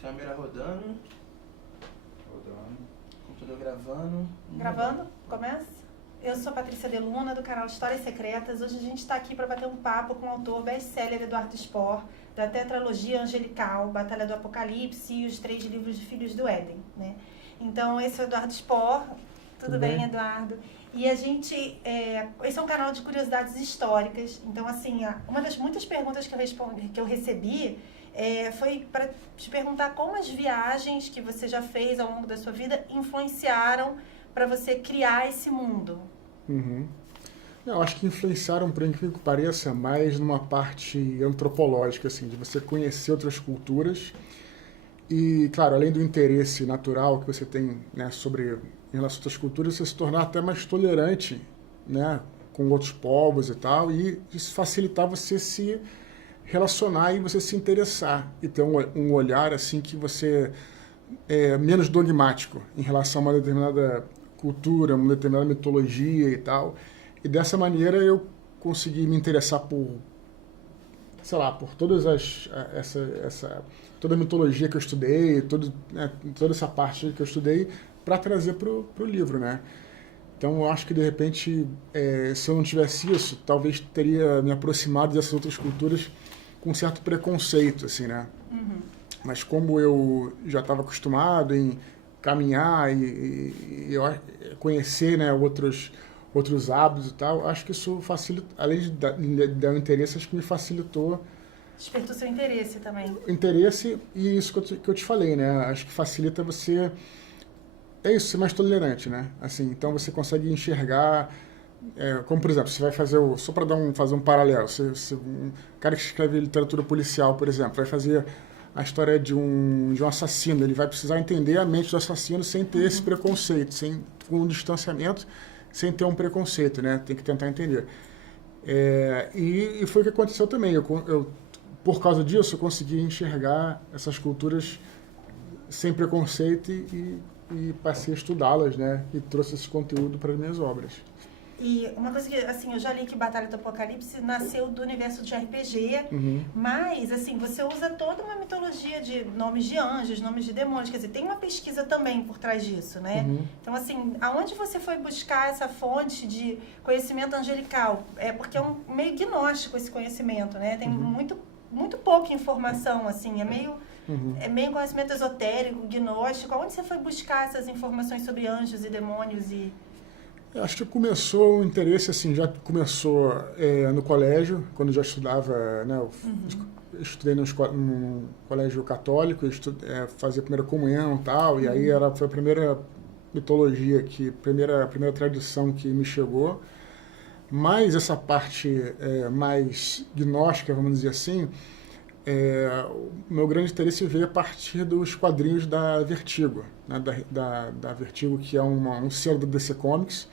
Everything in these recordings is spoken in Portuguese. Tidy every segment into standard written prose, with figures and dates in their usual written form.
Câmera rodando. Computador gravando. Gravando? Começa? Eu sou Patrícia De Luna, do canal Histórias Secretas. Hoje a gente está aqui para bater um papo com o autor best-seller Eduardo Spohr, da tetralogia angelical, Batalha do Apocalipse e os 3 livros de Filhos do Éden, né? Então, esse é o Eduardo Spohr. Tudo bem, Eduardo? E a gente... esse é um canal de curiosidades históricas. Então, assim, uma das muitas perguntas que eu recebi foi para te perguntar como as viagens que você já fez ao longo da sua vida influenciaram para você criar esse mundo. Uhum. Eu acho que influenciaram, por incrível que pareça, mais numa parte antropológica, assim, de você conhecer outras culturas e, claro, além do interesse natural que você tem, né, em relação a outras culturas, você se tornar até mais tolerante, né, com outros povos e tal, e isso facilitar você se relacionar e você se interessar e ter um olhar assim que você é menos dogmático em relação a uma determinada cultura, uma determinada mitologia e tal. E dessa maneira eu consegui me interessar por, sei lá, por todas toda a mitologia que eu estudei, toda essa parte que eu estudei para trazer para o livro, né? Então eu acho que de repente, se eu não tivesse isso, talvez teria me aproximado dessas outras culturas com um certo preconceito, assim, né? Uhum. Mas como eu já estava acostumado em caminhar e conhecer, né, outros hábitos e tal, acho que isso facilita, além de dar um interesse, acho que me facilitou. Despertou seu interesse também. Interesse e isso que eu te falei, né? Acho que facilita você... É isso, ser mais tolerante, né? Assim, então você consegue enxergar... como, por exemplo, você vai fazer... Só para fazer um paralelo. Um cara que escreve literatura policial, por exemplo, vai fazer a história de um assassino. Ele vai precisar entender a mente do assassino sem ter esse preconceito, com um distanciamento, sem ter um preconceito, né? Tem que tentar entender. E foi o que aconteceu também. Por causa disso, eu consegui enxergar essas culturas sem preconceito e passei a estudá-las, né? E trouxe esse conteúdo para as minhas obras. E uma coisa que, assim, eu já li que Batalha do Apocalipse nasceu do universo de RPG, mas, assim, você usa toda uma mitologia de nomes de anjos, nomes de demônios, quer dizer, tem uma pesquisa também por trás disso, né? Então, assim, aonde você foi buscar essa fonte de conhecimento angelical? Porque é um meio gnóstico esse conhecimento, né? Tem muito pouca informação, assim, é meio conhecimento esotérico, gnóstico. Aonde você foi buscar essas informações sobre anjos e demônios Eu acho que começou o interesse, assim, já começou no colégio, quando eu já estudava, né? Eu estudei num colégio católico, fazia a primeira comunhão e tal, e aí foi a primeira mitologia, a primeira tradição que me chegou. Mas essa parte mais gnóstica, vamos dizer assim, o meu grande interesse veio a partir dos quadrinhos da Vertigo, né? da Vertigo, que é um selo da DC Comics,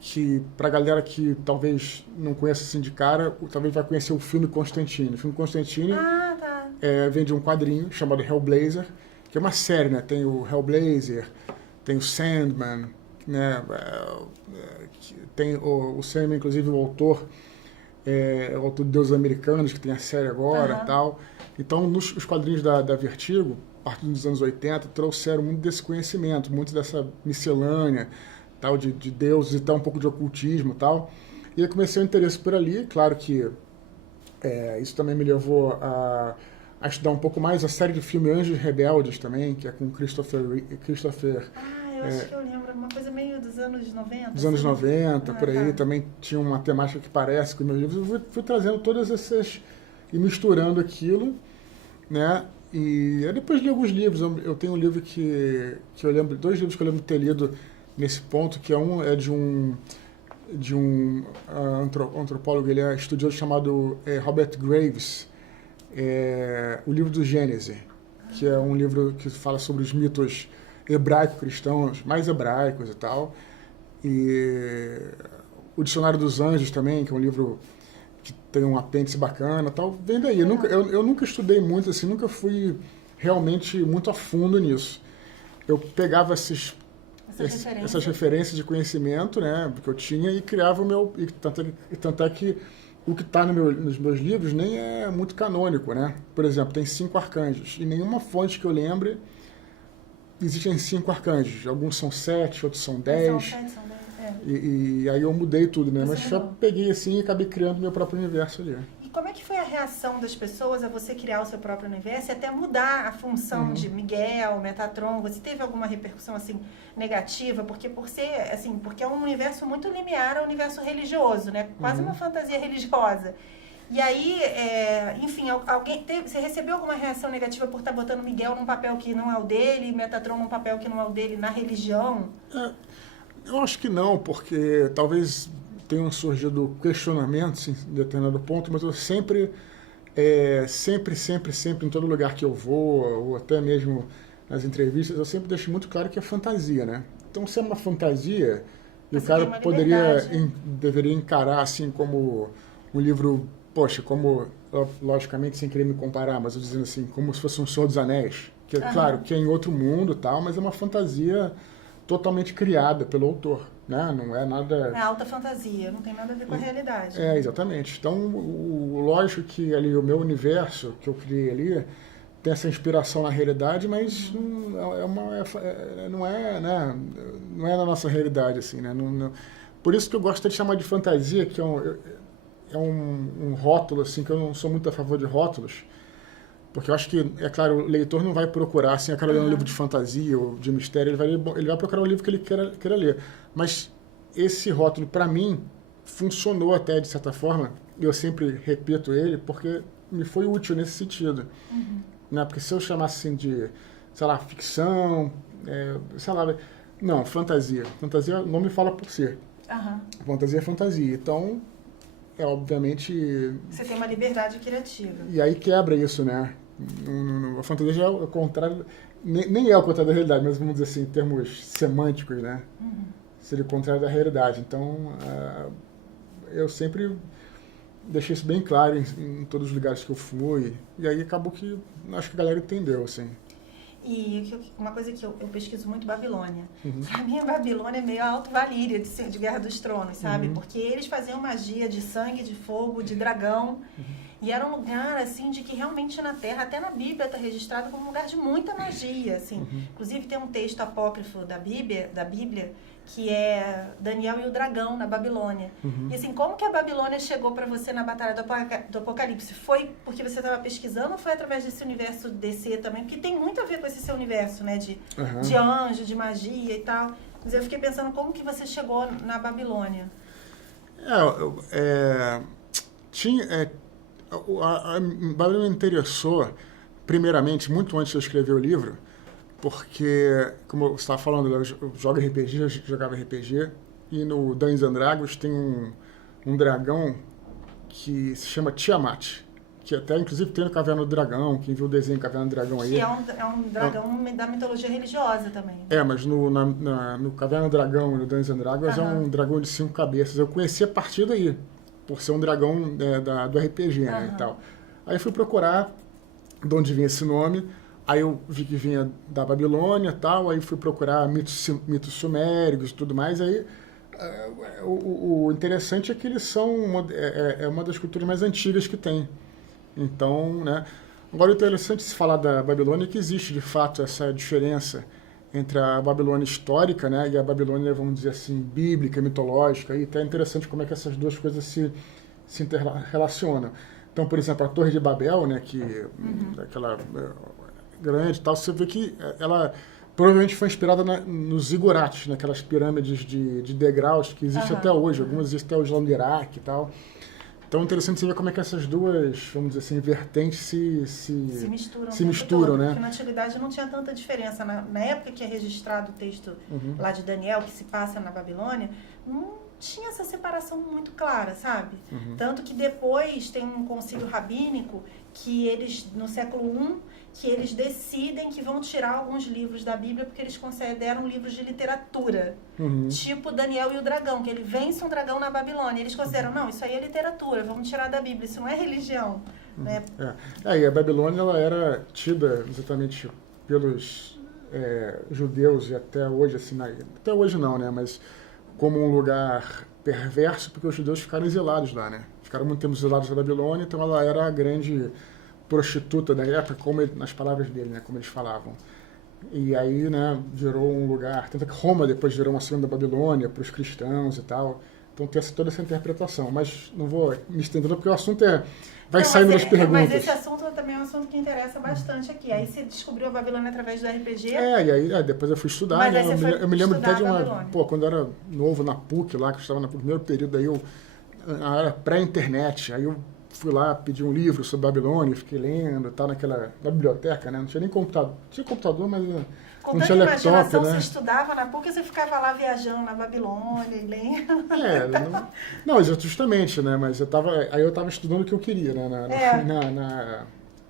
que pra galera que talvez não conheça assim de cara, talvez vai conhecer o filme Constantine. O filme Constantine vem de um quadrinho chamado Hellblazer, que é uma série, né? Tem o Hellblazer, tem o Sandman, né? Tem o Sandman, inclusive o autor de Deuses Americanos, que tem a série agora e tal. Então, os quadrinhos da Vertigo, a partir dos anos 80, trouxeram muito desse conhecimento, muito dessa miscelânea, tal, de deuses e tal, um pouco de ocultismo e tal. E aí comecei o interesse por ali. Claro que isso também me levou a estudar um pouco mais a série de filme Anjos Rebeldes também, que é com Christopher... eu acho que eu lembro, uma coisa meio dos anos 90. Dos anos 90, por aí. Também tinha uma temática que parece com os meus livros. Eu fui trazendo todas essas... e misturando aquilo, né? E aí depois li alguns livros. Eu tenho um livro que eu lembro... 2 livros que eu lembro de ter lido nesse ponto, que é de um antropólogo, ele é estudioso, chamado Robert Graves, o livro do Gênesis, que é um livro que fala sobre os mitos hebraico-cristãos, mais hebraicos e tal. E o Dicionário dos Anjos também, que é um livro que tem um apêndice bacana, tal. Vem daí. Eu nunca estudei muito, assim, nunca fui realmente muito a fundo nisso. Eu pegava essas referências de conhecimento, né, que eu tinha, e criava o meu... Tanto é que o que está nos meus livros nem é muito canônico, né? Por exemplo, tem 5 arcanjos. E nenhuma fonte que eu lembre existem 5 arcanjos. Alguns são 7, outros são 10. São 7, são 10. E aí eu mudei tudo, né? Você Mas só mudou. peguei assim e acabei criando meu próprio universo ali. E como é que foi a reação das pessoas a você criar o seu próprio universo e até mudar a função de Miguel, Metatron? Você teve alguma repercussão assim negativa? Porque porque é um universo muito limiar ao universo religioso, né? Quase uma fantasia religiosa. E aí, enfim, você recebeu alguma reação negativa por estar botando Miguel num papel que não é o dele, Metatron num papel que não é o dele na religião? Eu acho que não, porque talvez tenham surgido questionamentos em determinado ponto, mas eu sempre, em todo lugar que eu vou, ou até mesmo nas entrevistas, eu sempre deixo muito claro que é fantasia, né? Então, se é uma fantasia, e o cara deveria encarar assim como um livro, poxa, como, logicamente, sem querer me comparar, mas eu dizendo assim, como se fosse um Senhor dos Anéis, que é claro, que é em outro mundo e tal, mas é uma fantasia totalmente criada pelo autor, né? Não é nada... É alta fantasia, não tem nada a ver com a realidade. Exatamente. Então, lógico que ali o meu universo que eu criei ali tem essa inspiração na realidade, mas não é na nossa realidade, assim, né? Por isso que eu gosto de chamar de fantasia, que é um rótulo, assim, que eu não sou muito a favor de rótulos, porque eu acho que, é claro, o leitor não vai procurar, assim, eu quero ler um livro de fantasia ou de mistério, ele vai procurar um livro que ele queira ler. Mas esse rótulo, para mim, funcionou até, de certa forma, e eu sempre repito ele, porque me foi útil nesse sentido. Né? Porque se eu chamasse assim de, sei lá, ficção, sei lá... Não, fantasia. Fantasia, o nome fala por si. Fantasia é fantasia. Então, obviamente... Você tem uma liberdade criativa. E aí quebra isso, né? A fantasia já é o contrário... Nem é o contrário da realidade, mas vamos dizer assim, em termos semânticos, né? Seria o contrário da realidade. Então, eu sempre deixei isso bem claro em todos os lugares que eu fui. E aí acabou que acho que a galera entendeu, assim. E uma coisa que eu pesquiso muito, Babilônia. Pra mim, a Babilônia é meio a Alto Valíria de ser de Guerra dos Tronos, sabe? Porque eles faziam magia de sangue, de fogo, de dragão. E era um lugar, assim, de que realmente na Terra, até na Bíblia está registrado como um lugar de muita magia, assim. Inclusive, tem um texto apócrifo da Bíblia que é Daniel e o Dragão, na Babilônia. E assim, como que a Babilônia chegou para você na Batalha do Apocalipse? Foi porque você estava pesquisando ou foi através desse universo DC também? Porque tem muito a ver com esse seu universo, né? De anjo, de magia e tal. Mas eu fiquei pensando, como que você chegou na Babilônia? A Babilônia me interessou, primeiramente, muito antes de eu escrever o livro, porque, como eu estava falando, eu jogo RPG, eu jogava RPG, e no Dungeons and Dragons tem um dragão que se chama Tiamat, que até, inclusive, tem no Caverna do Dragão, quem viu o desenho Caverna do Dragão aí... Que é um dragão da mitologia religiosa também. Mas no Caverna do Dragão e no Dungeons and Dragons é um dragão de 5 cabeças. Eu conheci a partir daí, por ser um dragão do RPG, né, e tal. Aí fui procurar de onde vinha esse nome, aí eu vi que vinha da Babilônia e tal, aí fui procurar mitos sumérios e tudo mais, aí o interessante é que eles são uma das culturas mais antigas que tem. Então, né, agora o interessante se falar da Babilônia é que existe, de fato, essa diferença entre a Babilônia histórica, né, e a Babilônia, vamos dizer assim, bíblica, mitológica, e até é interessante como é que essas duas coisas se interrelacionam. Então, por exemplo, a Torre de Babel, né, que aquela grande e tal, você vê que ela provavelmente foi inspirada nos zigurates, naquelas pirâmides de degraus que existem até hoje, algumas existem até hoje lá no Iraque e tal. Então é interessante você ver como é que essas duas, vamos dizer assim, vertentes se misturam, né? Porque na antiguidade não tinha tanta diferença. Na época que é registrado o texto lá de Daniel, que se passa na Babilônia, não tinha essa separação muito clara, sabe? Tanto que depois tem um concílio rabínico que eles, no século I, que eles decidem que vão tirar alguns livros da Bíblia porque eles consideram livros de literatura. Tipo Daniel e o Dragão, que ele vence um dragão na Babilônia. Eles consideram, não, isso aí é literatura, vamos tirar da Bíblia, isso não é religião. Né? E a Babilônia ela era tida exatamente pelos judeus e até hoje, assim, até hoje não, né, mas como um lugar perverso, porque os judeus ficaram exilados lá, né? ficaram muito tempo isolados da Babilônia, então ela era a grande prostituta da época, nas palavras dele, né, como eles falavam. E aí, né, virou um lugar, tanto que Roma depois virou uma segunda Babilônia para os cristãos e tal. Então tem toda essa interpretação, mas não vou me estender porque o assunto vai saindo das perguntas. Mas esse assunto também é um assunto que interessa bastante aqui. Aí você descobriu a Babilônia através do RPG? E aí depois eu fui estudar, mas né? Aí Eu me lembro até de uma... Pô, quando eu era novo na PUC lá, que eu estava no primeiro período, aí eu era pré-internet, aí eu fui lá pedir um livro sobre Babilônia, fiquei lendo, na biblioteca, né? Não tinha nem computador. Tinha computador, mas com não tanta tinha laptop, imaginação, né? Você estudava na PUC e você ficava lá viajando na Babilônia e lendo. Não, justamente, né? Mas eu tava estudando o que eu queria, né?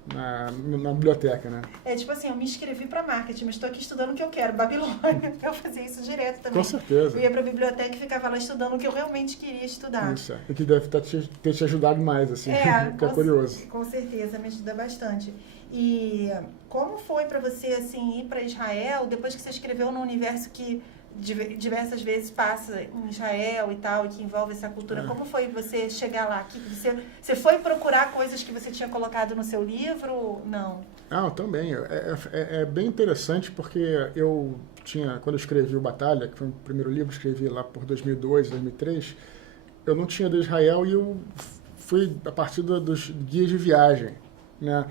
Na biblioteca, né? É tipo assim, eu me inscrevi para marketing, mas estou aqui estudando o que eu quero, Babilônia. Eu fazia isso direto também. Com certeza. Eu ia para a biblioteca e ficava lá estudando o que eu realmente queria estudar. Isso, e que deve ter te ajudado mais, assim, que é curioso. Com certeza, me ajuda bastante. E como foi para você, assim, ir para Israel, depois que você escreveu no universo que diversas vezes passa em Israel e tal, e que envolve essa cultura, como foi você chegar lá? Você foi procurar coisas que você tinha colocado no seu livro? Não. Também. É bem interessante porque quando eu escrevi o Batalha, que foi o primeiro livro que escrevi lá por 2002, 2003, eu não tinha de Israel e eu fui a partir dos guias de viagem, né?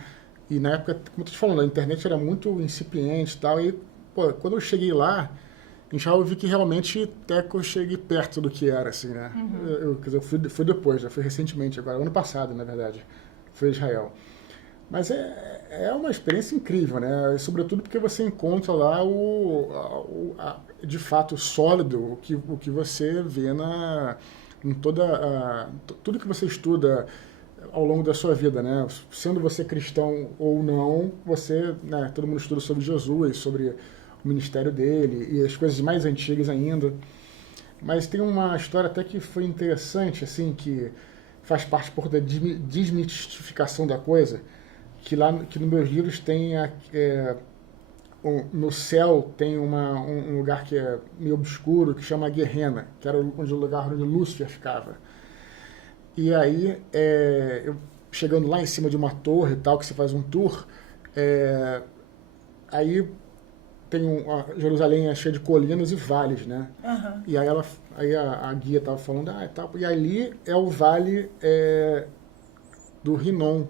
E na época, como eu tô te falando, a internet era muito incipiente e tal, e pô, quando eu cheguei lá, em Israel eu vi que realmente até que eu cheguei perto do que era, assim, né? Quer dizer, eu fui depois, já fui recentemente, agora, ano passado, na verdade, fui a Israel. Mas é uma experiência incrível, né? E, sobretudo porque você encontra lá de fato sólido o que você vê em tudo que você estuda ao longo da sua vida, né? Sendo você cristão ou não, né, todo mundo estuda sobre Jesus, sobre o ministério dele e as coisas mais antigas ainda. Mas tem uma história até que foi interessante, assim, que faz parte da desmistificação da coisa, que nos meus livros tem no céu tem um lugar que é meio obscuro, que chama Guerrena, que era o lugar onde Lúcifer ficava. E aí, eu chegando lá em cima de uma torre e tal, que você faz um tour, aí Jerusalém é cheia de colinas e vales, né? Uhum. E aí a guia estava falando, e ali é o vale do Rinom.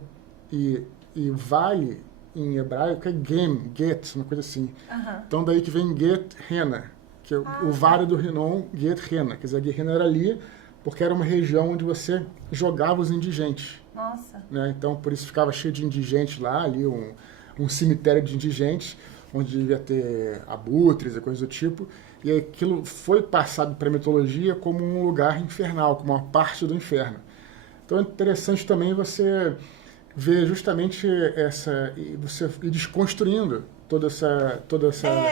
E vale, em hebraico, é Get, uma coisa assim. Uhum. Então daí que vem Get Rena, que é o vale do Rinom, Get Rena. Quer dizer, a Guerrena era ali, porque era uma região onde você jogava os indigentes. Nossa. Né? Então, por isso ficava cheio de indigentes lá, ali um cemitério de indigentes, onde devia ter abutres e coisas do tipo. E aquilo foi passado para a mitologia como um lugar infernal, como uma parte do inferno. Então é interessante também você ver justamente você ir desconstruindo toda essa...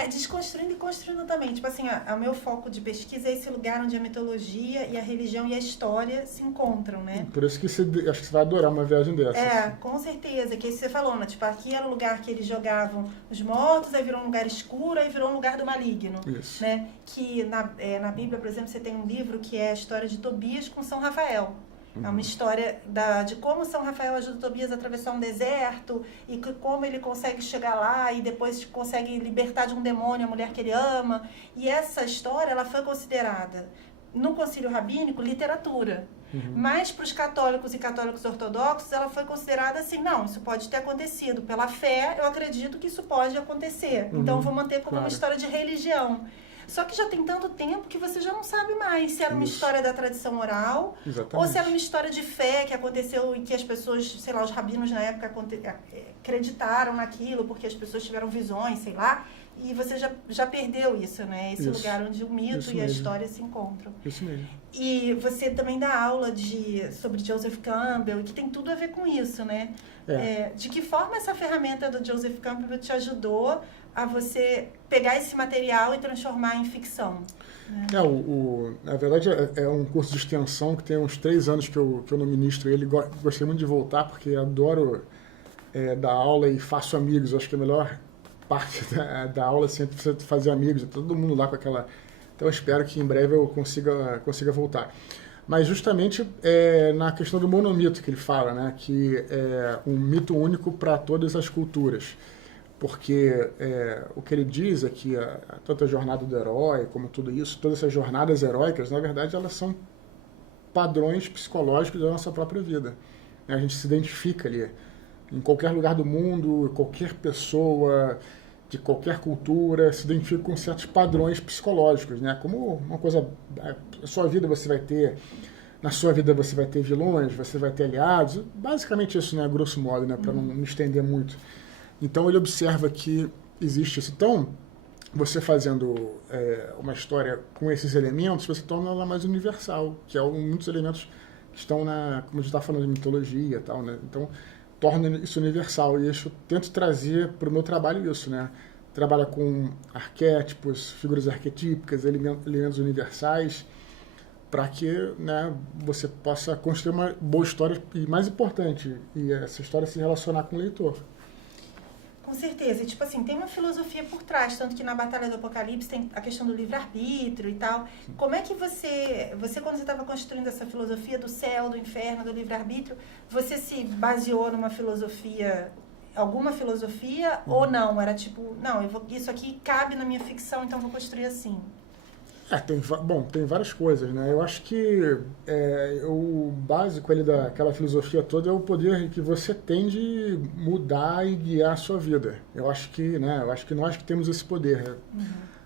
desconstruindo e construindo também. Tipo assim, o meu foco de pesquisa é esse lugar onde a mitologia e a religião e a história se encontram, né? Por isso que acho que você vai adorar uma viagem dessa. Com certeza. Que você falou, né? Tipo, aqui era o lugar que eles jogavam os mortos, aí virou um lugar escuro, aí virou um lugar do maligno. Isso. Né? Que na Bíblia, por exemplo, você tem um livro que é a história de Tobias com São Rafael. É uma história de como São Rafael ajuda Tobias a atravessar um deserto e como ele consegue chegar lá e depois consegue libertar de um demônio a mulher que ele ama. E essa história ela foi considerada, no concílio rabínico, literatura. Mas para os católicos e católicos ortodoxos, ela foi considerada assim, não, isso pode ter acontecido. Pela fé, eu acredito que isso pode acontecer. Então, eu vou manter como uma história de religião. Só que já tem tanto tempo que você já não sabe mais se era uma história da tradição oral. Exatamente. Ou se era uma história de fé que aconteceu e que as pessoas, sei lá, os rabinos na época acreditaram naquilo porque as pessoas tiveram visões, sei lá. E você já perdeu isso, né? Esse lugar onde o mito e a história se encontram. Isso mesmo. E você também dá aula sobre Joseph Campbell, que tem tudo a ver com isso, né? De que forma essa ferramenta do Joseph Campbell te ajudou a você pegar esse material e transformar em ficção? Né? Na verdade, é um curso de extensão que tem uns 3 anos que eu não ministro ele. Gostei muito de voltar, porque adoro dar aula e faço amigos. Acho que a melhor parte da aula assim, é você fazer amigos, todo mundo lá com aquela... Então eu espero que em breve eu consiga voltar. Mas justamente na questão do monomito que ele fala, né? Que é um mito único para todas as culturas. Porque o que ele diz é que tanto a jornada do herói, como tudo isso, todas essas jornadas heróicas, na verdade, elas são padrões psicológicos da nossa própria vida. A gente se identifica ali. Em qualquer lugar do mundo, qualquer pessoa de qualquer cultura se identifica com certos padrões psicológicos, né? Como uma coisa... A sua vida você vai ter... Na sua vida você vai ter vilões, você vai ter aliados. Basicamente isso, né? Grosso modo, né? Para não me estender muito. Então ele observa que existe isso. Então, você fazendo uma história com esses elementos, você torna ela mais universal, que é muitos elementos que estão como a gente está falando de mitologia e tal, né? Então, torna isso universal. E eu tento trazer para o meu trabalho isso, né? Trabalha com arquétipos, figuras arquetípicas, elementos universais, para que, né, você possa construir uma boa história e, mais importante, e essa história se relacionar com o leitor. Com certeza. E, tipo assim, tem uma filosofia por trás, tanto que na Batalha do Apocalipse tem a questão do livre-arbítrio e tal. Como é que você quando você estava construindo essa filosofia do céu, do inferno, do livre-arbítrio, você se baseou numa filosofia, alguma filosofia, ou não? Era tipo, não, isso aqui cabe na minha ficção, então vou construir assim. Tem várias coisas, né? Eu acho que o básico ali daquela filosofia toda é o poder que você tem de mudar e guiar a sua vida. Eu acho que nós que temos esse poder.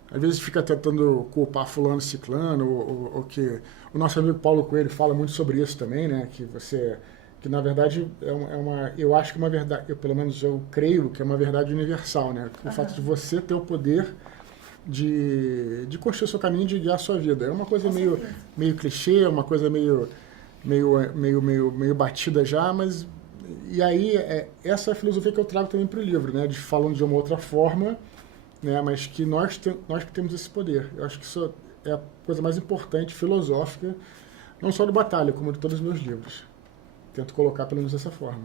Às vezes fica tentando culpar fulano, ciclano, ou que o nosso amigo Paulo Coelho fala muito sobre isso também, né? Que na verdade eu acho que é uma verdade, pelo menos eu creio que é uma verdade universal, né? O fato de você ter o poder de construir o seu caminho, de guiar a sua vida. É uma coisa meio clichê, uma coisa meio batida já, mas... E aí, essa é a filosofia que eu trago também para o livro, né? Falando de uma outra forma, né? Mas que nós que temos esse poder. Eu acho que isso é a coisa mais importante, filosófica, não só do Batalha, como de todos os meus livros. Tento colocar pelo menos dessa forma.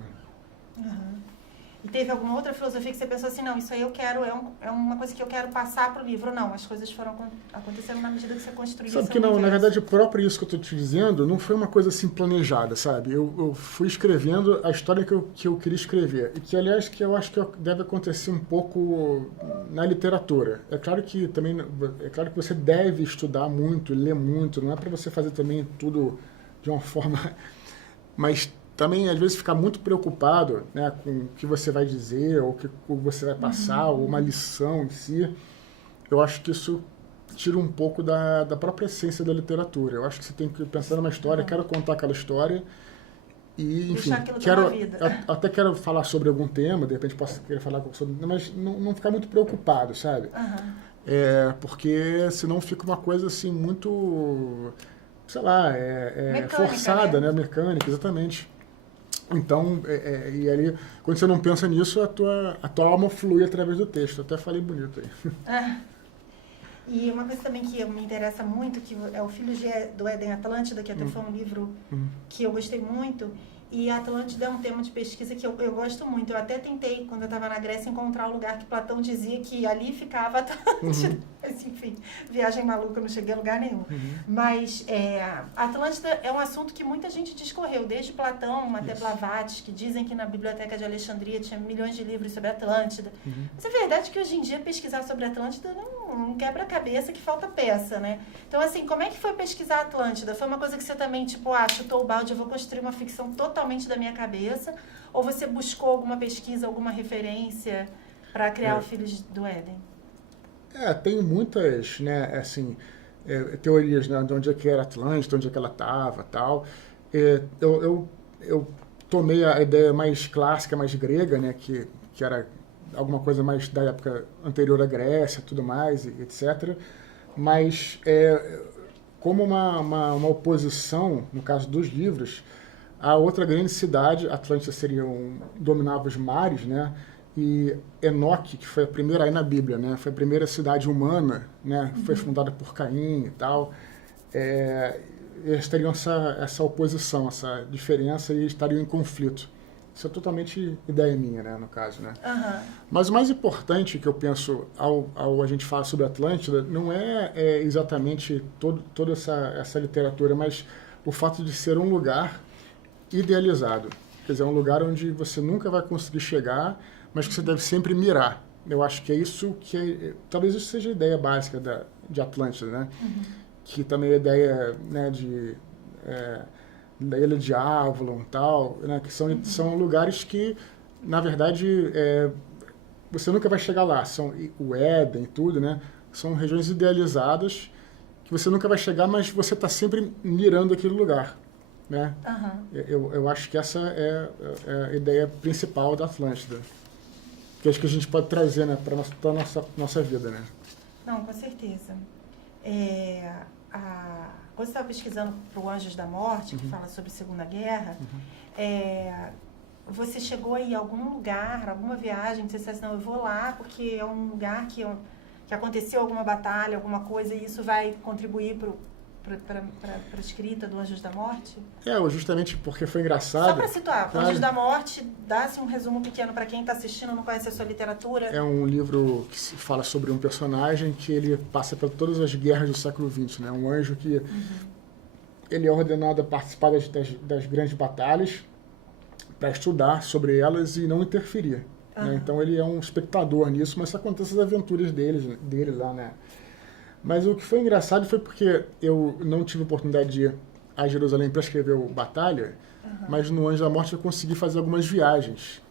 E teve alguma outra filosofia que você pensou assim, não, isso aí eu quero, é uma coisa que eu quero passar para o livro? Não, as coisas foram acontecendo na medida que você construiu. Sabe que não, na verdade, o próprio isso que eu estou te dizendo não foi uma coisa assim planejada, sabe? Eu fui escrevendo a história que eu queria escrever. E que, aliás, que eu acho que deve acontecer um pouco na literatura. É claro que você deve estudar muito, ler muito, não é para você fazer também tudo de uma forma... Mas também, às vezes, ficar muito preocupado, né, com o que você vai dizer, ou o que você vai passar, ou uma lição em si. Eu acho que isso tira um pouco da própria essência da literatura. Eu acho que você tem que pensar numa história, quero contar aquela história, e, enfim, até quero falar sobre algum tema, de repente posso querer falar sobre, mas não ficar muito preocupado, sabe? Porque senão fica uma coisa assim muito, sei lá, mecânica, forçada, né? Mecânica, exatamente. Então, e ali, quando você não pensa nisso, a tua alma flui através do texto. Até falei bonito aí. E uma coisa também que me interessa muito, que é o Filhos do Éden Atlântida, que até foi um livro que eu gostei muito. E a Atlântida é um tema de pesquisa que eu gosto muito. Eu até tentei, quando eu estava na Grécia, encontrar o lugar que Platão dizia que ali ficava a Atlântida. Mas, enfim, viagem maluca, não cheguei a lugar nenhum. Mas a Atlântida é um assunto que muita gente discorreu, desde Platão até Blavatsky, que dizem que na Biblioteca de Alexandria tinha milhões de livros sobre a Atlântida. Mas é verdade que hoje em dia pesquisar sobre a Atlântida não quebra a cabeça, que falta peça, né? Então, assim, como é que foi pesquisar a Atlântida? Foi uma coisa que você também, tipo, chutou o balde, eu vou construir uma ficção totalmente da minha cabeça? Ou você buscou alguma pesquisa, alguma referência para criar o Filhos do Éden? Tem muitas, né, assim, teorias, né, de onde é que era Atlântida, onde é que ela estava, tal. Eu tomei a ideia mais clássica, mais grega, né, que era alguma coisa mais da época anterior à Grécia, tudo mais, etc. Mas como uma oposição, no caso dos livros, a outra grande cidade, Atlântida dominava os mares, né? E Enoque, que foi a primeira aí na Bíblia, né? Foi a primeira cidade humana, né? Foi fundada por Caim e tal. Eles teriam essa oposição, essa diferença e estariam em conflito. Isso é totalmente ideia minha, né, no caso, né? Mas o mais importante que eu penso ao a gente falar sobre Atlântida não é exatamente toda essa literatura, mas o fato de ser um lugar idealizado. Quer dizer, é um lugar onde você nunca vai conseguir chegar, mas que você deve sempre mirar. Eu acho que é isso que talvez isso seja a ideia básica de Atlântida, né? Que também é a ideia, né, da Ilha de Avalon e tal, né? Que são lugares que, na verdade, você nunca vai chegar lá. São o Éden e tudo, né? São regiões idealizadas que você nunca vai chegar, mas você está sempre mirando aquele lugar, né? Eu acho que essa é a ideia principal da Atlântida, que acho que a gente pode trazer, né, para nossa vida, né? Não, com certeza. Quando você estava pesquisando para o Anjos da Morte, que fala sobre Segunda Guerra, você chegou aí a algum lugar, alguma viagem, que você disse assim, não, eu vou lá porque é um lugar que aconteceu alguma batalha, alguma coisa, e isso vai contribuir para a escrita do Anjos da Morte? Justamente porque foi engraçado. Só para situar, claro. Anjos da Morte, dá-se um resumo pequeno para quem está assistindo e não conhece a sua literatura. É um livro que fala sobre um personagem que ele passa por todas as guerras do século XX, né? Um anjo que ele é ordenado a participar das grandes batalhas para estudar sobre elas e não interferir. Né? Então ele é um espectador nisso, mas só acontece as aventuras dele lá, né? Mas o que foi engraçado foi porque eu não tive oportunidade de ir a Jerusalém para escrever o Batalha, mas no Anjo da Morte eu consegui fazer algumas viagens.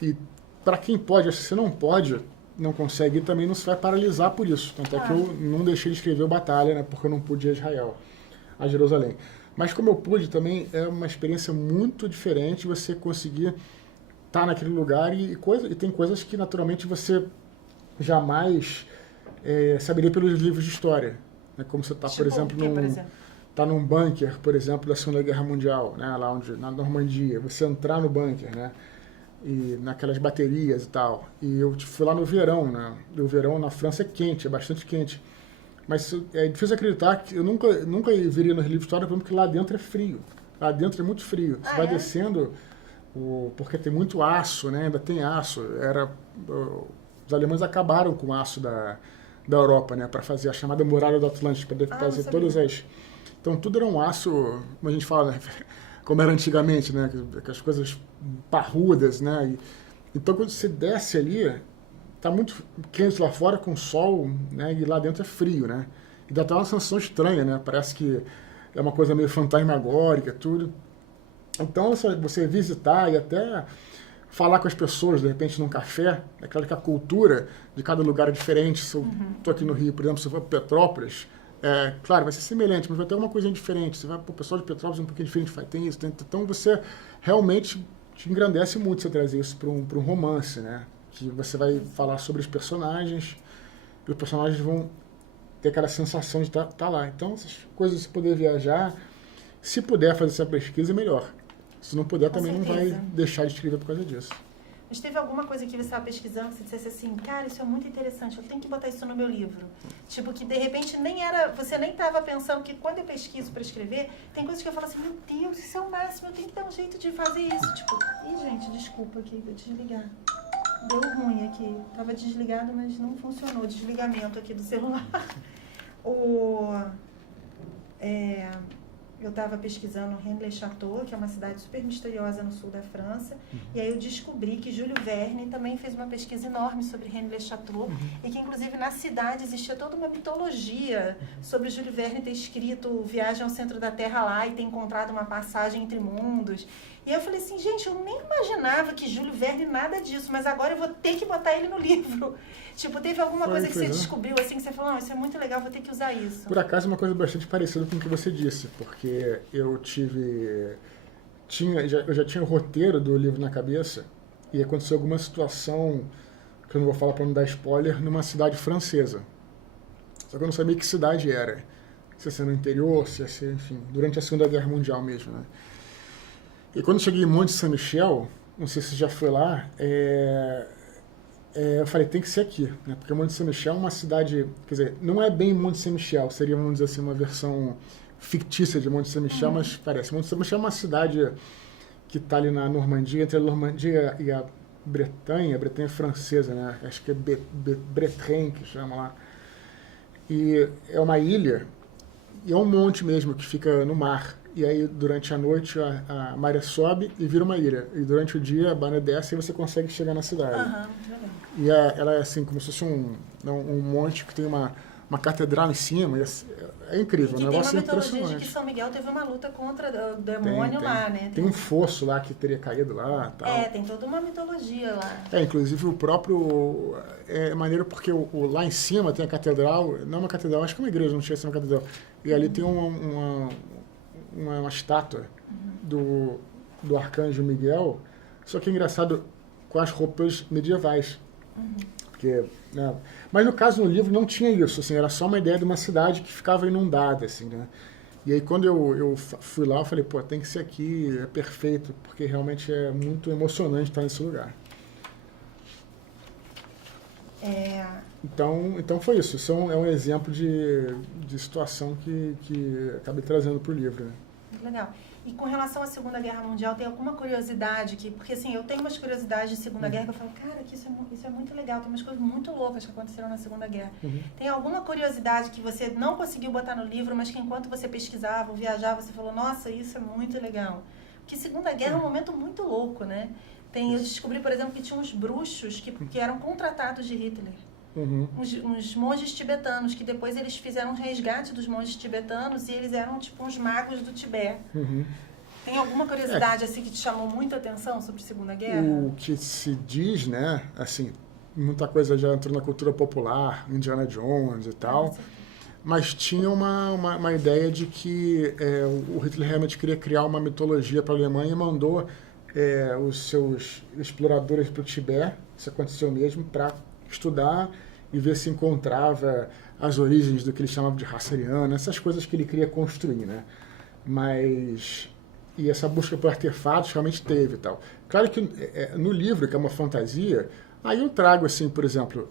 E para quem pode, se você não consegue ir, também não se vai paralisar por isso. Tanto é que eu não deixei de escrever o Batalha, né? Porque eu não pude ir a Israel, a Jerusalém. Mas como eu pude também, é uma experiência muito diferente você conseguir estar naquele lugar e tem coisas que naturalmente você jamais saberia pelos livros de história. Né? Como você está, por exemplo, num bunker, por exemplo, da Segunda Guerra Mundial, né? Lá na Normandia, você entrar no bunker, né? E naquelas baterias e tal. E eu fui lá no verão, né? E o verão na França é quente, é bastante quente. Mas é difícil acreditar que eu nunca viria no livro de história, porque lá dentro é frio. Lá dentro é muito frio. Você vai descendo, porque tem muito aço, né? Ainda tem aço. Os alemães acabaram com o aço da Europa, né? Para fazer a chamada Muralha do Atlântico, para fazer todas as... Então tudo era um aço, como a gente fala, né? Como era antigamente, né? Aquelas coisas parrudas, né? Então quando você desce ali, tá muito quente lá fora com sol, né? E lá dentro é frio, né? E dá até uma sensação estranha, né? Parece que é uma coisa meio fantasmagórica, tudo. Então você visitar e até falar com as pessoas, de repente, num café, é claro que a cultura de cada lugar é diferente. Se eu estou aqui no Rio, por exemplo, se eu for para Petrópolis, claro, vai ser semelhante, mas vai ter uma coisinha diferente. Você vai para o pessoal de Petrópolis, um pouquinho diferente, tem isso. Então você realmente te engrandece muito você trazer isso para um romance, né? Que você vai falar sobre os personagens, e os personagens vão ter aquela sensação de estar lá. Então, essas coisas, se poder viajar, se puder fazer essa pesquisa, é melhor. Se não puder, também não vai deixar de escrever por causa disso. Mas teve alguma coisa que você estava pesquisando que você dissesse assim, cara, isso é muito interessante, eu tenho que botar isso no meu livro. Tipo, que de repente você nem estava pensando, que quando eu pesquiso para escrever, tem coisas que eu falo assim, meu Deus, isso é o máximo, eu tenho que dar um jeito de fazer isso. Tipo, gente, desculpa aqui, vou desligar. Deu ruim aqui, estava desligado, mas não funcionou o desligamento aqui do celular. Eu estava pesquisando Rennes-le-Château, que é uma cidade super misteriosa no sul da França, e aí eu descobri que Júlio Verne também fez uma pesquisa enorme sobre Rennes-le-Château, e que inclusive na cidade existia toda uma mitologia sobre Júlio Verne ter escrito Viagem ao Centro da Terra lá e ter encontrado uma passagem entre mundos. E eu falei assim, gente, eu nem imaginava que Júlio Verne nada disso, mas agora eu vou ter que botar ele no livro. Tipo, teve alguma coisa que você descobriu, assim, que você falou, não, isso é muito legal, vou ter que usar isso. Por acaso, uma coisa bastante parecida com o que você disse, porque eu já tinha o roteiro do livro na cabeça, e aconteceu alguma situação, que eu não vou falar para não dar spoiler, numa cidade francesa. Só que eu não sabia que cidade era. Se ia ser no interior, se ia ser, enfim, durante a Segunda Guerra Mundial mesmo, né? E quando eu cheguei em Monte Saint-Michel, não sei se já foi lá, eu falei, tem que ser aqui, né? Porque Monte Saint-Michel é uma cidade, quer dizer, não é bem Monte Saint-Michel, seria, vamos dizer assim, uma versão fictícia de Monte Saint-Michel, mas parece. Monte Saint-Michel é uma cidade que está ali na Normandia, entre a Normandia e a Bretanha francesa, né? Acho que é Bretagne que chama lá. E é uma ilha, e é um monte mesmo que fica no mar. e aí durante a noite a maré sobe e vira uma ilha. E durante o dia a maré desce e você consegue chegar na cidade. Muito legal. E ela é assim, como se fosse um monte que tem uma catedral em cima. É incrível, E um que tem uma negócio mitologia de impressionante. que São Miguel teve uma luta contra o demônio lá, né? Tem um fosso lá que teria caído lá e tal. Tem toda uma mitologia lá. Inclusive o próprio... É maneiro porque lá em cima tem a catedral, não uma catedral, acho que é uma igreja, não tinha sido uma catedral. E ali tem uma estátua do arcanjo Miguel, só que é engraçado com as roupas medievais. Porque, né? Mas no caso no livro não tinha isso, assim, era só uma ideia de uma cidade que ficava inundada, assim, né? E aí quando eu fui lá, eu falei, pô, tem que ser aqui, é perfeito, porque realmente é muito emocionante estar nesse lugar. Então foi isso. Isso é um exemplo de situação que acabei trazendo para o livro. Né? Legal. E com relação à Segunda Guerra Mundial, tem alguma curiosidade que... Porque, assim, eu tenho umas curiosidades de Segunda Guerra que eu falo, cara, que isso é muito legal. Tem umas coisas muito loucas que aconteceram na Segunda Guerra. Tem alguma curiosidade que você não conseguiu botar no livro, mas que enquanto você pesquisava ou viajava, você falou, nossa, isso é muito legal. Porque Segunda Guerra é um momento muito louco, né? Eu descobri, por exemplo, que tinha uns bruxos que eram contratados de Hitler. Uns monges tibetanos, que depois eles fizeram um resgate dos monges tibetanos e eles eram tipo uns magos do Tibete. Tem alguma curiosidade assim que te chamou muita atenção sobre a Segunda Guerra? O que se diz, né, assim, muita coisa já entrou na cultura popular, Indiana Jones e tal, mas tinha uma ideia de que o Hitler realmente queria criar uma mitologia para a Alemanha e mandou os seus exploradores para o Tibete, isso aconteceu mesmo, para estudar e ver se encontrava as origens do que ele chamava de raça ariana, essas coisas que ele queria construir, né? E essa busca por artefatos realmente teve e tal. Claro que no livro, que é uma fantasia, aí eu trago, assim, por exemplo,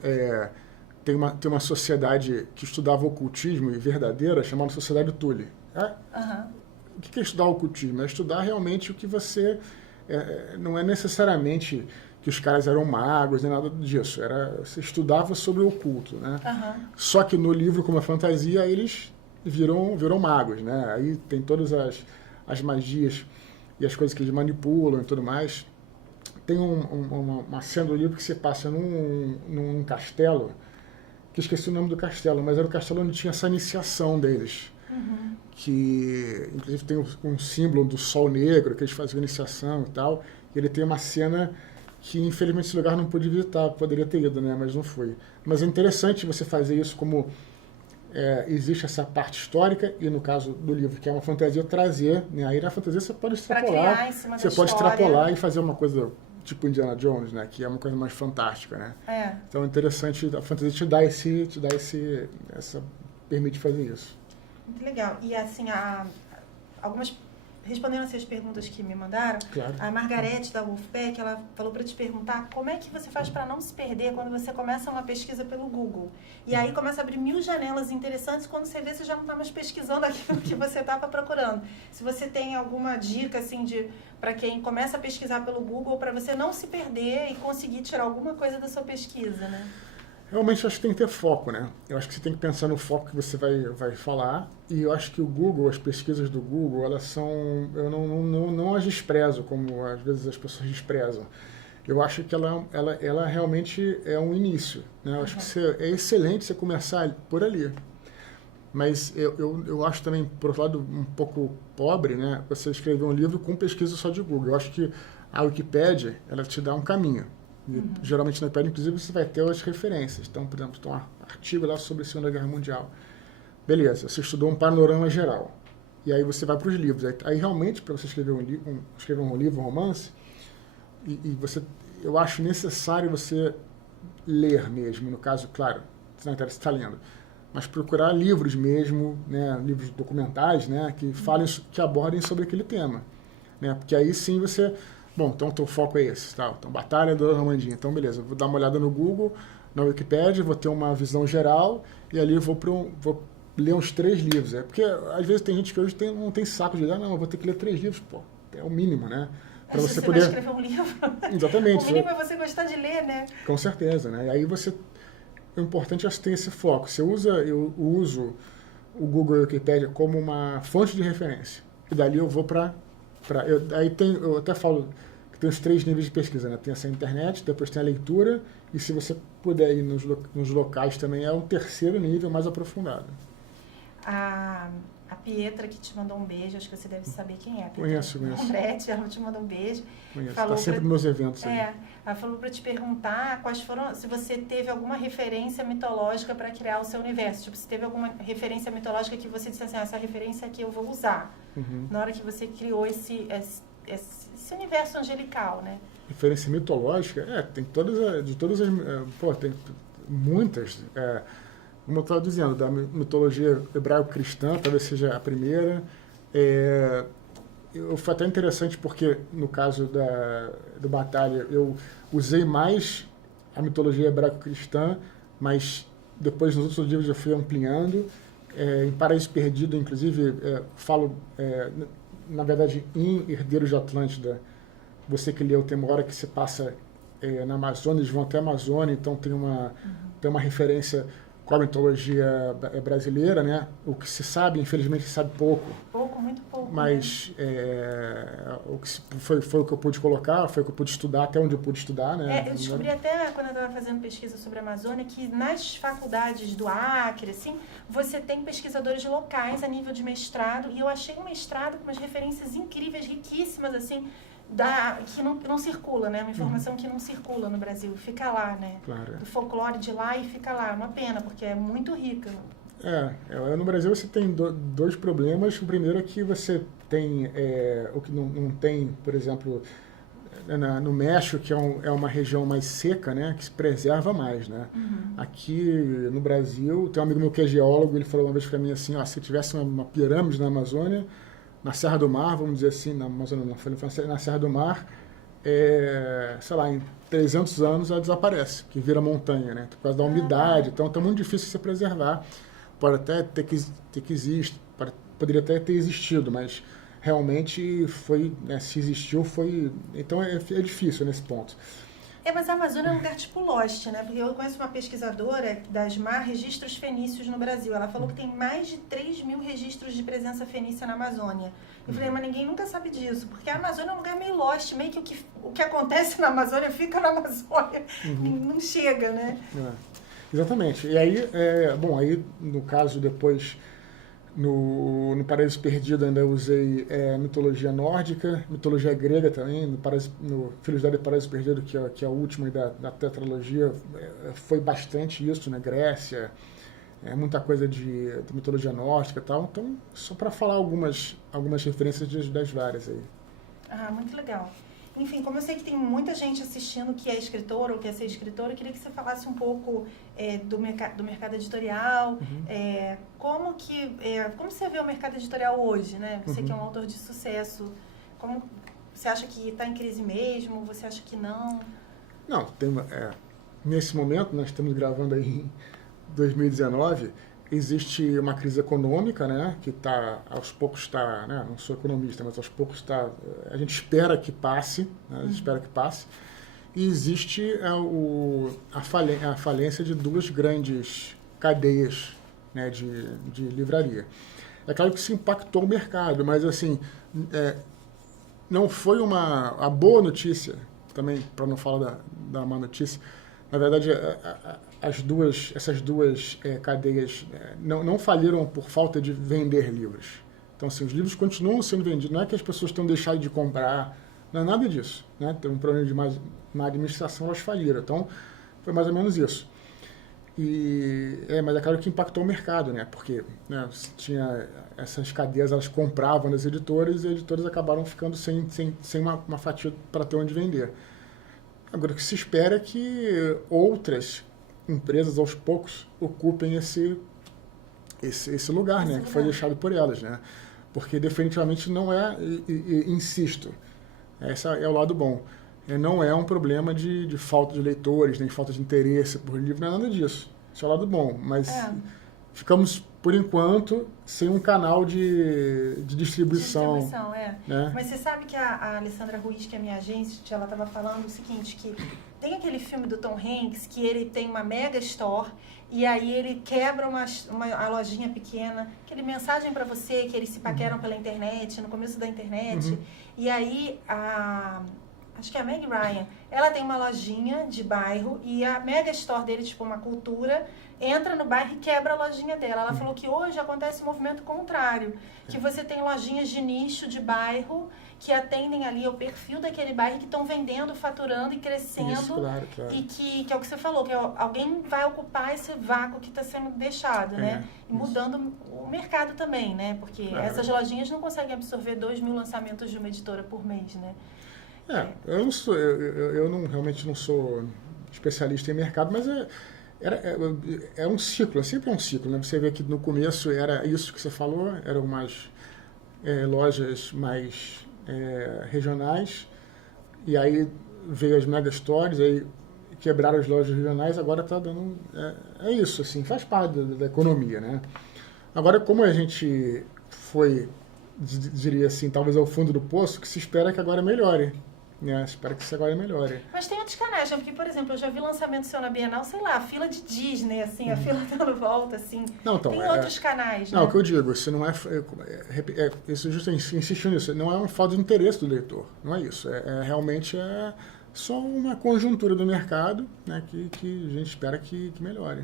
tem uma sociedade que estudava ocultismo e verdadeira, chamada Sociedade Thule. O que é estudar ocultismo? É estudar realmente o que você... não é necessariamente que os caras eram magos, nem nada disso. Você estudava sobre o oculto, né? Só que no livro, como a fantasia, eles viram magos, né? Aí tem todas as magias e as coisas que eles manipulam e tudo mais. Tem uma cena do livro que se passa num castelo, que eu esqueci o nome do castelo, mas era o castelo onde tinha essa iniciação deles. Que, inclusive, tem um símbolo do sol negro, que eles faziam iniciação e tal. E ele tem uma cena que, infelizmente, esse lugar não pude visitar, poderia ter ido, né? Mas não foi. Mas é interessante você fazer isso como... existe essa parte histórica e, no caso do livro, que é uma fantasia, trazer... Né? Aí na fantasia você pode extrapolar. Você pode extrapolar e fazer uma coisa tipo Indiana Jones, né? Que é uma coisa mais fantástica, né? Então é interessante, a fantasia te dá permite fazer isso. Muito legal. E assim, respondendo essas perguntas que me mandaram, claro. A Margarete da Wolfpack, ela falou para te perguntar como é que você faz para não se perder quando você começa uma pesquisa pelo Google. E aí começa a abrir 1000 janelas interessantes, quando você vê, você já não está mais pesquisando aquilo que você estava procurando. Se você tem alguma dica, assim, para quem começa a pesquisar pelo Google, para você não se perder e conseguir tirar alguma coisa da sua pesquisa, né? Realmente, eu acho que tem que ter foco, né? Eu acho que você tem que pensar no foco que você vai falar. E eu acho que o Google, as pesquisas do Google, elas são... Eu não as desprezo, como às vezes as pessoas desprezam. Eu acho que ela realmente é um início, né? Eu acho que é excelente você começar por ali. Mas eu acho também, por outro lado, um pouco pobre, né? Você escrever um livro com pesquisa só de Google. Eu acho que a Wikipédia, ela te dá um caminho. E, geralmente na Wikipédia, inclusive, você vai ter as referências. Então, por exemplo, tem um artigo lá sobre a Segunda Guerra Mundial. Beleza, você estudou um panorama geral. E aí você vai para os livros. Aí realmente, para você escrever um livro, um romance, eu acho necessário você ler mesmo. No caso, claro, você está lendo. Mas procurar livros mesmo, né, livros documentais, né, que abordem sobre aquele tema. Né, porque aí sim você... Bom, então o teu foco é esse, tá? Então, Batalha da Normandia. Então, beleza, vou dar uma olhada no Google, na Wikipédia, vou ter uma visão geral e ali vou ler uns 3 livros. Porque, às vezes, tem gente que hoje não tem saco de ler, não, eu vou ter que ler 3 livros, pô, é o mínimo, né? Para você poder... vai escrever um livro. Exatamente. O mínimo é você gostar de ler, né? Com certeza, né? E aí o importante é você ter esse foco. Eu uso o Google e a Wikipédia como uma fonte de referência. e dali eu vou aí eu até falo que tem os 3 níveis de pesquisa, né? Tem essa internet, depois tem a leitura, e se você puder ir nos locais também, é um 3º nível mais aprofundado. A Pietra que te mandou um beijo, acho que você deve saber quem é. Conheço. Andretti, ela te mandou um beijo. Está sempre nos meus eventos aí. Ela falou para te perguntar se você teve alguma referência mitológica para criar o seu universo. Tipo, se teve alguma referência mitológica que você disse assim, essa referência aqui eu vou usar. Na hora que você criou esse universo angelical, né? Referência mitológica? Tem tem muitas. Como eu estava dizendo, da mitologia hebraico-cristã, talvez seja a primeira. Foi até interessante porque, no caso do Batalha, eu usei mais a mitologia hebraico-cristã, mas depois nos outros livros eu fui ampliando. Em Paraíso Perdido, inclusive, falo, na verdade, em Herdeiros de Atlântida, você que leu, tem uma hora que se passa na Amazônia, eles vão até a Amazônia, então tem uma referência com a mitologia brasileira, né? O que se sabe, infelizmente, se sabe pouco. Muito pouco. Mas o que foi o que eu pude colocar, foi o que eu pude estudar, até onde eu pude estudar, né? Eu descobri até, quando eu estava fazendo pesquisa sobre a Amazônia, que nas faculdades do Acre, assim, você tem pesquisadores locais a nível de mestrado, e eu achei um mestrado com umas referências incríveis, riquíssimas, assim, que não circula, né? Uma informação que não circula no Brasil, fica lá, né? Claro. Do folclore de lá e fica lá. Uma pena, porque é muito rica. No Brasil você tem 2 problemas. O primeiro é que você tem o que não tem, por exemplo, no México, que é uma região mais seca, né? Que se preserva mais, né? Aqui no Brasil, tem um amigo meu que é geólogo, ele falou uma vez para mim assim, se tivesse uma pirâmide na Amazônia, na Serra do Mar, vamos dizer assim, na Amazônia, na Serra do Mar, sei lá, em 300 anos ela desaparece, que vira montanha, né? Por causa da umidade, então tá muito difícil de se preservar. Pode até ter que existir, poderia até ter existido, mas realmente foi, né, se existiu, foi... Então é difícil nesse ponto. Mas a Amazônia é um lugar tipo Lost, né? Porque eu conheço uma pesquisadora da SMAR, Registros Fenícios no Brasil. Ela falou que tem mais de 3.000 registros de presença fenícia na Amazônia. Eu falei, mas ninguém nunca sabe disso, porque a Amazônia é um lugar meio Lost, meio que o que acontece na Amazônia fica na Amazônia, não chega, né? Exatamente. E aí, aí no caso depois, no Paraíso Perdido ainda eu usei mitologia nórdica, mitologia grega também, no Filhos do Paraíso Perdido, que é o último da tetralogia, foi bastante isso, né? Grécia, muita coisa de mitologia nórdica e tal. Então, só para falar algumas referências das várias aí. Muito legal. Enfim, como eu sei que tem muita gente assistindo que é escritor ou quer ser escritor, eu queria que você falasse um pouco do mercado editorial, como você vê o mercado editorial hoje, né? Você que é um autor de sucesso, como você acha que está em crise mesmo? Você acha que não? Não, nesse momento, nós estamos gravando aí em 2019, existe uma crise econômica, né, que aos poucos né, não sou economista, mas aos poucos a gente espera que passe, né, e existe a falência de 2 grandes cadeias, né, de livraria. É claro que isso impactou o mercado, mas assim, não foi a boa notícia, também, para não falar da má notícia, na verdade, essas duas cadeias não faliram por falta de vender livros. Então, assim, os livros continuam sendo vendidos. Não é que as pessoas estão deixando de comprar, não é nada disso. Né? Tem um problema de má administração, elas faliram. Então, foi mais ou menos isso. Mas é claro que impactou o mercado, né? Porque tinha essas cadeias, elas compravam das editoras e as editoras acabaram ficando sem uma fatia para ter onde vender. Agora, o que se espera é que outras empresas, aos poucos, ocupem esse lugar, né? Que foi deixado por elas, né? Porque definitivamente não insisto, esse é o lado bom, não é um problema de falta de leitores, nem falta de interesse por livro, não é nada disso. Isso é o lado bom, mas ficamos, por enquanto, sem um canal de distribuição. Né? Mas você sabe que a Alessandra Ruiz, que é minha agência, ela estava falando o seguinte, que tem aquele filme do Tom Hanks, que ele tem uma mega store, e aí ele quebra uma lojinha pequena, aquele mensagem para você, que eles se paqueram pela internet, no começo da internet, e aí acho que é a Meg Ryan, ela tem uma lojinha de bairro e a mega store dele, tipo uma cultura, entra no bairro e quebra a lojinha dela. Ela falou que hoje acontece o movimento contrário, que você tem lojinhas de nicho de bairro que atendem ali ao perfil daquele bairro, que estão vendendo, faturando e crescendo. Isso, claro. E que é o que você falou, que alguém vai ocupar esse vácuo que está sendo deixado, né? E mudando o mercado também, né? Porque essas lojinhas não conseguem absorver 2.000 lançamentos de uma editora por mês, né? Eu realmente não sou especialista em mercado, mas é um ciclo, é sempre um ciclo, né? Você vê que no começo era isso que você falou, eram umas lojas mais regionais, e aí veio as mega stores, aí quebraram as lojas regionais, agora está dando... É isso, assim, faz parte da economia, né? Agora, como a gente foi, diria assim, talvez ao fundo do poço, que se espera que agora melhore. Espero que isso agora melhore. Mas tem outros canais, porque, por exemplo, eu já vi lançamento seu na Bienal, sei lá, a fila de Disney, assim, a fila dando volta, assim. Não, então, tem outros canais, né? Não, o que eu digo, isso não isso justamente insistindo nisso, não é uma falta de interesse do leitor, não é isso. Realmente só uma conjuntura do mercado, né, que a gente espera que melhore.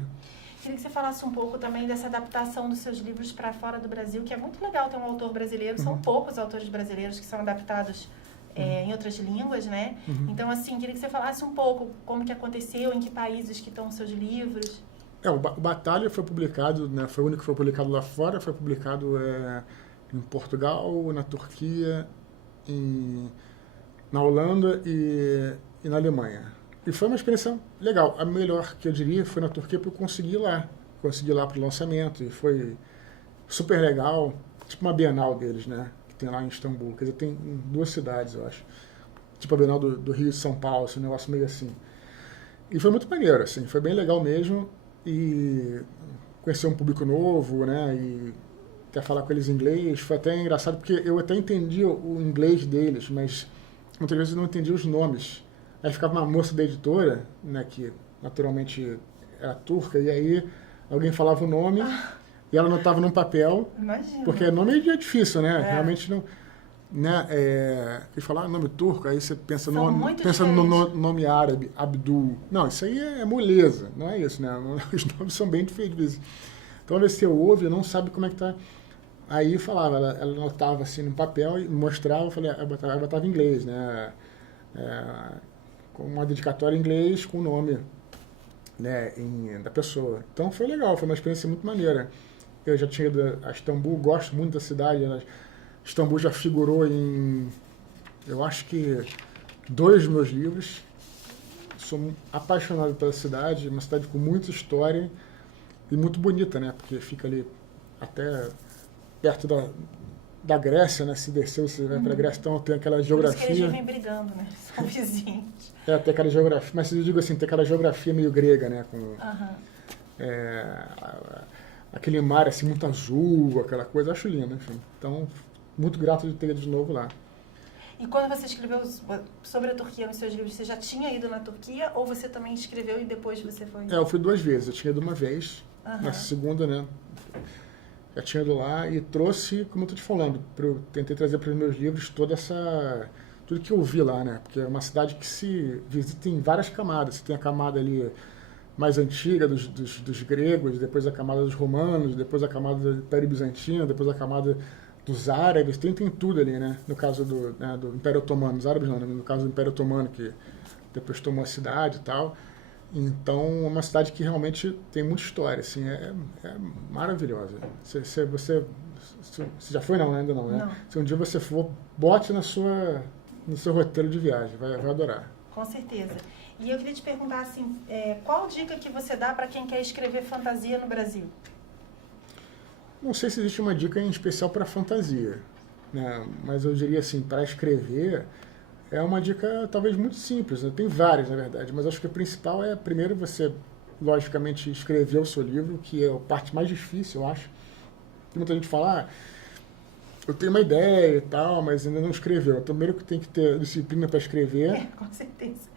Queria que você falasse um pouco também dessa adaptação dos seus livros para fora do Brasil, que é muito legal ter um autor brasileiro, são poucos autores brasileiros que são adaptados em outras línguas, né? Então, assim, queria que você falasse um pouco como que aconteceu, em que países que estão os seus livros. O Batalha foi publicado, né, foi o único que foi publicado lá fora, foi publicado em Portugal, na Turquia, na Holanda e na Alemanha. E foi uma experiência legal. A melhor que eu diria foi na Turquia, porque eu consegui ir lá para o lançamento, e foi super legal, tipo uma Bienal deles, né? Tem lá em Istambul, quer dizer, tem em 2 cidades, eu acho. Tipo a Bienal do Rio e São Paulo, esse negócio meio assim. E foi muito maneiro, assim, foi bem legal mesmo. E conhecer um público novo, né, e até falar com eles em inglês. Foi até engraçado, porque eu até entendi o inglês deles, mas muitas vezes eu não entendia os nomes. Aí ficava uma moça da editora, né, que naturalmente era turca, e aí alguém falava o nome... E ela anotava num papel. Imagina. Porque nome é difícil, né? Realmente não... Né? E falar nome turco, aí você pensa no nome árabe, Abdul. Não, isso aí é moleza, não é isso, né? Os nomes são bem diferentes. Então, às vezes você ouve e não sabe como é que tá. Aí falava, ela anotava assim num papel e mostrava, eu falei, eu botava em inglês, né? Com uma dedicatória em inglês com o nome, né, da pessoa. Então foi legal, foi uma experiência muito maneira. Eu já tinha ido a Istambul, gosto muito da cidade. Istambul já figurou em, eu acho que 2 dos meus livros. Sou apaixonado pela cidade, uma cidade com muita história e muito bonita, né? Porque fica ali até perto da Grécia, né? Se desceu, você vai para a Grécia, então tem aquela geografia. Por isso que eles vivem brigando, né? São vizinhos. Tem aquela geografia, mas eu digo assim, tem aquela geografia meio grega, né? Com, aquele mar assim muito azul, aquela coisa, acho lindo, enfim. Então, muito grato de ter ido de novo lá. E quando você escreveu sobre a Turquia nos seus livros, você já tinha ido na Turquia ou você também escreveu e depois você foi? Eu fui 2 vezes. Eu tinha ido uma vez, nessa segunda, né? Já tinha ido lá e trouxe, como eu tô te falando, tentei trazer para os meus livros tudo que eu vi lá, né? Porque é uma cidade que se visita em várias camadas. Você tem a camada ali mais antiga dos gregos, depois a camada dos romanos, depois a camada do Império Bizantino, depois a camada dos árabes, tem tudo ali, né? No caso do Império Otomano, os árabes não, no caso do Império Otomano, que depois tomou a cidade e tal. Então, é uma cidade que realmente tem muita história, assim, é maravilhosa. Você já foi? Não, ainda não, né? Não. Se um dia você for, bote no seu roteiro de viagem, vai adorar. Com certeza. E eu queria te perguntar, assim, qual dica que você dá para quem quer escrever fantasia no Brasil? Não sei se existe uma dica em especial para fantasia, né? Mas eu diria assim, para escrever, é uma dica talvez muito simples, né? Tem várias, na verdade, mas acho que a principal é, primeiro, você logicamente, escrever o seu livro, que é a parte mais difícil, eu acho. Tem muita gente fala, eu tenho uma ideia e tal, mas ainda não escreveu. Então, primeiro que tem que ter disciplina para escrever. Com certeza.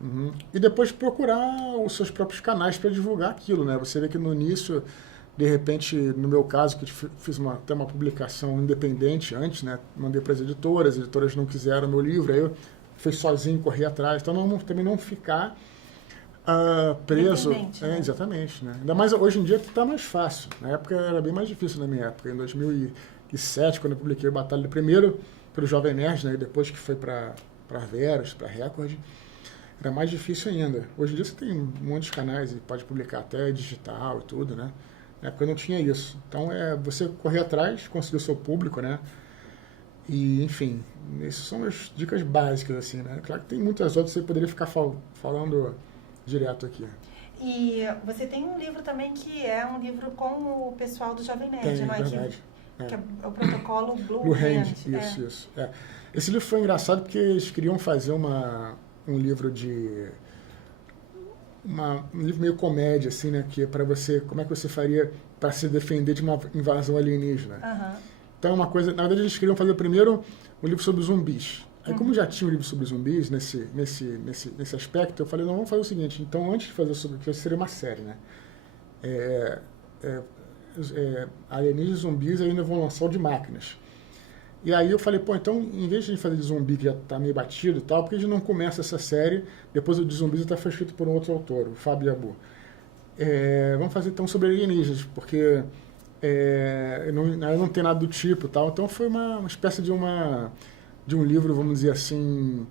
Uhum. E depois procurar os seus próprios canais para divulgar aquilo, né? Você vê que no início, de repente, no meu caso, que eu fiz até uma publicação independente antes, né? Mandei para as editoras não quiseram meu livro, aí eu fui sozinho, corri atrás. Então, também não ficar preso. Né? Exatamente, né? Ainda mais hoje em dia está mais fácil. Na época era bem mais difícil na minha época. Em 2007, quando eu publiquei Batalha, primeiro pelo Jovem Nerd, né? E depois que foi para Veras, para Record, era mais difícil ainda. Hoje em dia você tem um monte de canais e pode publicar até digital e tudo, né? Na época não tinha isso. Então é você correr atrás, conseguir o seu público, né? E, enfim, essas são as dicas básicas, assim, né? Claro que tem muitas outras que você poderia ficar falando direto aqui. E você tem um livro também que é um livro com o pessoal do Jovem Nerd, não é? Verdade. Que é o protocolo Blue Hand. Hand. Isso. É. Esse livro foi engraçado porque eles queriam fazer um livro um livro meio comédia, assim, né? Que é para você, como é que você faria para se defender de uma invasão alienígena. Uhum. Então, uma coisa, na verdade, eles queriam fazer primeiro um livro sobre zumbis. Aí, como já tinha um livro sobre zumbis nesse aspecto, eu falei, não, vamos fazer o seguinte, então, antes de fazer sobre isso, seria uma série, né? Alienígenas e zumbis ainda vão lançar o de máquinas. E aí eu falei, pô, então, em vez de a gente fazer de zumbi, que já tá meio batido e tal, por que a gente não começa essa série, depois o de zumbis já foi escrito por um outro autor, o Fábio Yabu. Vamos fazer, então, sobre alienígenas, porque não tem nada do tipo e tal. Então, foi uma espécie de um livro, vamos dizer assim,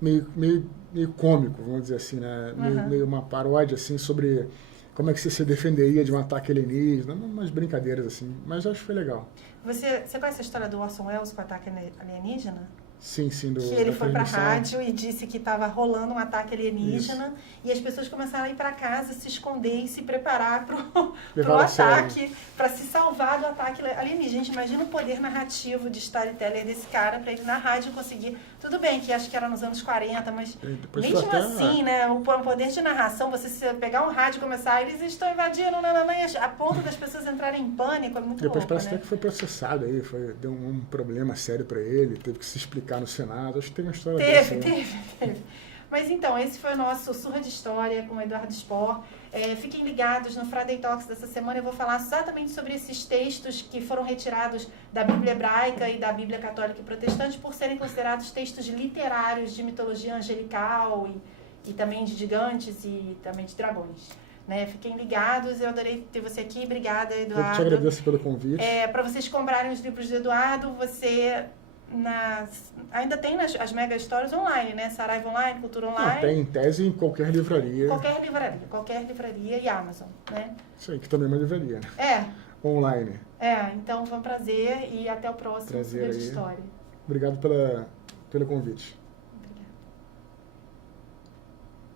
meio cômico, vamos dizer assim, né? Meio uma paródia, assim, sobre como é que você se defenderia de um ataque alienígena, umas brincadeiras, assim. Mas eu acho que foi legal. Você conhece a história do Orson Welles com o ataque alienígena? Sim. Que ele foi pra rádio e disse que estava rolando um ataque alienígena. Isso. E as pessoas começaram a ir para casa, se esconder e se preparar pro ataque, para se salvar do ataque alienígena. Gente, imagina o poder narrativo de storyteller desse cara para ele na rádio conseguir... Tudo bem que acho que era nos anos 40, mas mesmo assim, né, o poder de narração, você pegar um rádio e começar, eles estão invadindo, a ponto das pessoas entrarem em pânico, é muito Depois louco, parece né? até que foi processado aí, deu um problema sério para ele, teve que se explicar no Senado, acho que teve uma história dessa. Teve. Mas então, esse foi o nosso Surra de História com o Eduardo Spohr. Fiquem ligados no Friday Talks dessa semana, eu vou falar exatamente sobre esses textos que foram retirados da Bíblia Hebraica e da Bíblia Católica e Protestante por serem considerados textos literários de mitologia angelical e também de gigantes e também de dragões. Né? Fiquem ligados, eu adorei ter você aqui, obrigada, Eduardo. Eu te agradeço pelo convite. Para vocês comprarem os livros do Eduardo, ainda tem as mega stories online, né? Saraiva Online, Cultura Online. Tem em tese em qualquer livraria. Qualquer livraria e Amazon, né? Isso aí, que também é uma livraria. Online. Então foi um prazer e até o próximo Surra de História. Obrigado pelo convite.